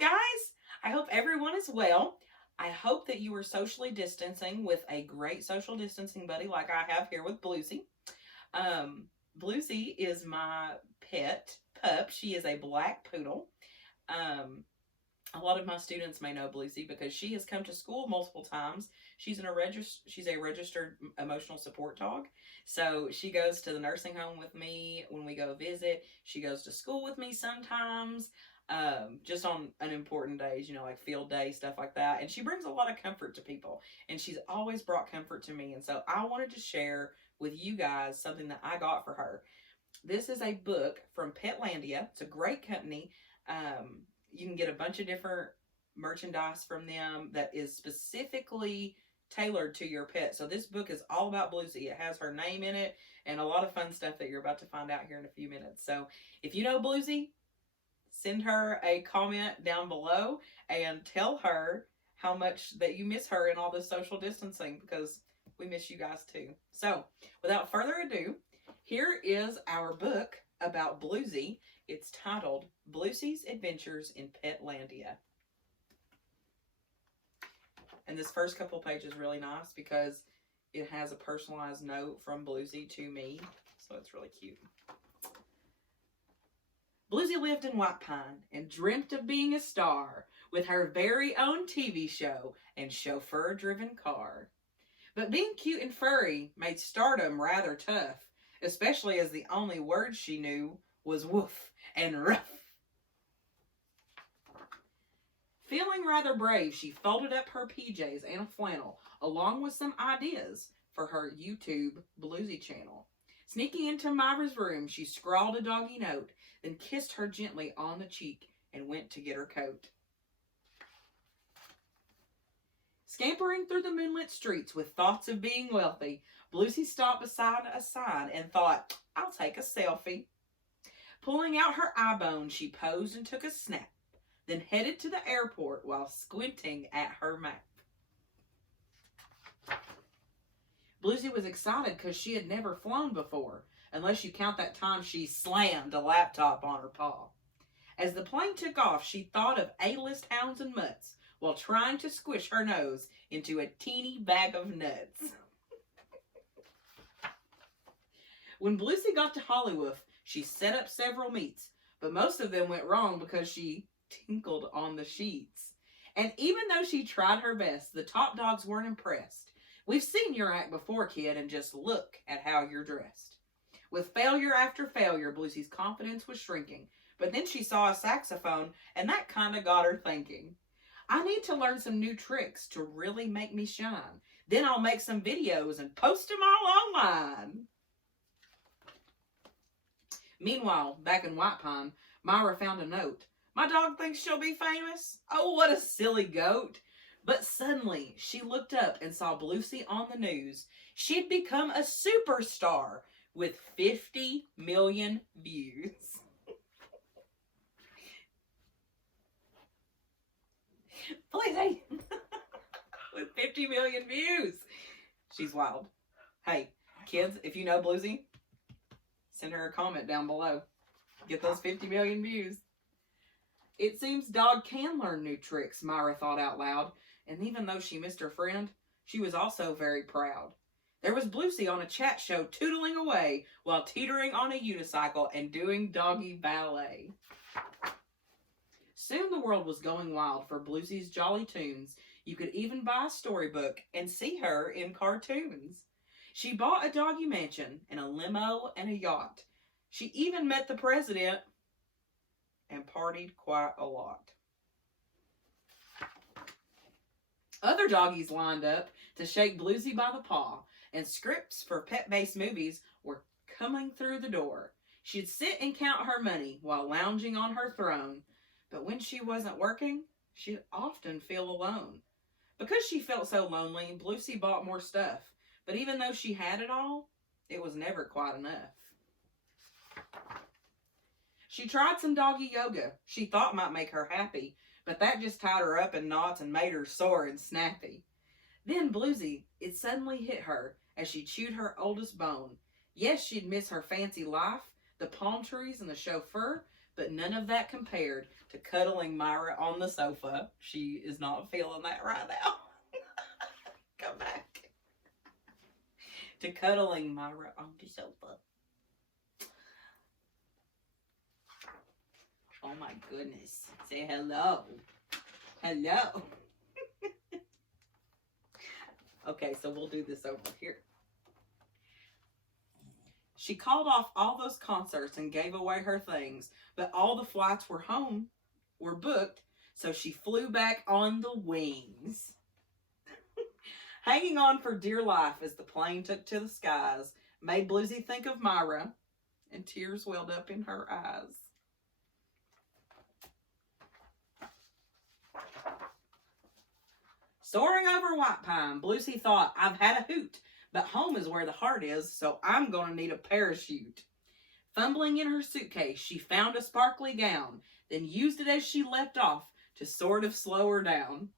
guys. I hope everyone is well. I hope that you are socially distancing with a great social distancing buddy like I have here with Bluesy. Um, Bluesy is my pet pup. She is a black poodle. Um, a lot of my students may know Bluesy because she has come to school multiple times. She's a registered emotional support dog. So she goes to the nursing home with me when we go visit. She goes to school with me sometimes. Just on unimportant days, like field day, stuff like that. And she brings a lot of comfort to people. And she's always brought comfort to me. And so I wanted to share with you guys something that I got for her. This is a book from Petlandia. It's a great company. You can get a bunch of different merchandise from them that is specifically tailored to your pet. So this book is all about Bluesy. It has her name in it and a lot of fun stuff that you're about to find out here in a few minutes. So if you know Bluesy, send her a comment down below and tell her how much that you miss her in all this social distancing, because we miss you guys too. So without further ado, here is our book about Bluesy. It's titled Bluesy's Adventures in Petlandia. And this first couple pages is really nice because it has a personalized note from Bluesy to me. So it's really cute. Bluesy lived in White Pine and dreamt of being a star with her very own TV show and chauffeur-driven car. But being cute and furry made stardom rather tough, especially as the only word she knew was woof and ruff. Feeling rather brave, she folded up her PJs and a flannel, along with some ideas for her YouTube Bluesy channel. Sneaking into Myra's room, she scrawled a doggy note, then kissed her gently on the cheek and went to get her coat. Scampering through the moonlit streets with thoughts of being wealthy, Bluesy stopped beside a sign and thought, I'll take a selfie. Pulling out her eye bone, she posed and took a snap, then headed to the airport while squinting at her map. Bluesy was excited because she had never flown before, unless you count that time she slammed a laptop on her paw. As the plane took off, she thought of A-list hounds and mutts while trying to squish her nose into a teeny bag of nuts. When Bluesy got to Hollywood, she set up several meets, but most of them went wrong because she tinkled on the sheets. And even though she tried her best, the top dogs weren't impressed. We've seen your act before, kid, and just look at how you're dressed. With failure after failure, Bluesy's confidence was shrinking, but then she saw a saxophone, and that kind of got her thinking. I need to learn some new tricks to really make me shine. Then I'll make some videos and post them all online. Meanwhile, back in White Pine, Myra found a note. My dog thinks she'll be famous? Oh, what a silly goat. But suddenly, she looked up and saw Bluesy on the news. She'd become a superstar with 50 million views. Bluesy! With 50 million views. She's wild. Hey, kids, if you know Bluesy, send her a comment down below. Get those 50 million views. It seems dog can learn new tricks, Myra thought out loud. And even though she missed her friend, she was also very proud. There was Bluesy on a chat show tootling away while teetering on a unicycle and doing doggy ballet. Soon the world was going wild for Bluesy's jolly tunes. You could even buy a storybook and see her in cartoons. She bought a doggy mansion and a limo and a yacht. She even met the president and partied quite a lot. Other doggies lined up to shake Bluesy by the paw, and scripts for pet-based movies were coming through the door. She'd sit and count her money while lounging on her throne, but when she wasn't working, she'd often feel alone. Because she felt so lonely, Bluesy bought more stuff, but even though she had it all, it was never quite enough. She tried some doggy yoga she thought might make her happy, but that just tied her up in knots and made her sore and snappy. Then Bluesy, it suddenly hit her as she chewed her oldest bone. Yes, she'd miss her fancy life, the palm trees and the chauffeur, but none of that compared to cuddling Myra on the sofa. She is not feeling that right now. Come back. To cuddling Myra on the sofa. Oh my goodness. Say hello. Hello. Okay, so we'll do this over here. She called off all those concerts and gave away her things, but all the flights were booked, so she flew back on the wings. Hanging on for dear life as the plane took to the skies made Bluesy think of Myra, and tears welled up in her eyes. Soaring over White Pine, Bluesy thought, I've had a hoot, but home is where the heart is, so I'm going to need a parachute. Fumbling in her suitcase, she found a sparkly gown, then used it as she left off to sort of slow her down.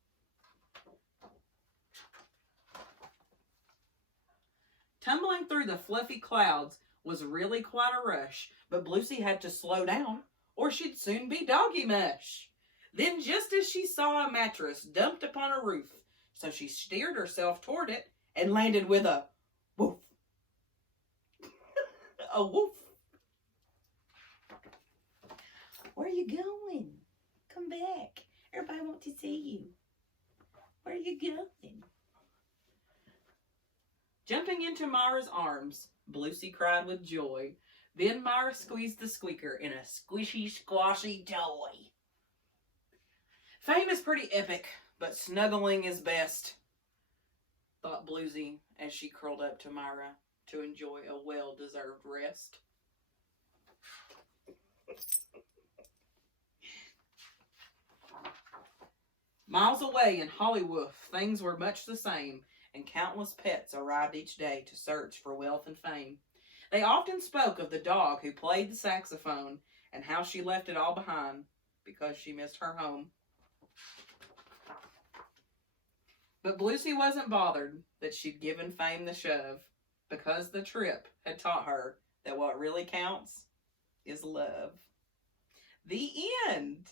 Tumbling through the fluffy clouds was really quite a rush, but Bluesy had to slow down, or she'd soon be doggy mush. Then just as she saw a mattress dumped upon a roof, so she steered herself toward it and landed with a woof. A woof. Where are you going? Come back. Everybody wants to see you. Where are you going? Jumping into Myra's arms, Bluesy cried with joy. Then Myra squeezed the squeaker in a squishy, squashy toy. Fame is pretty epic, but snuggling is best, thought Bluesy as she curled up to Myra to enjoy a well-deserved rest. Miles away in Hollywood, things were much the same, and countless pets arrived each day to search for wealth and fame. They often spoke of the dog who played the saxophone and how she left it all behind because she missed her home. But Bluesy wasn't bothered that she'd given fame the shove, because the trip had taught her that what really counts is love. The end.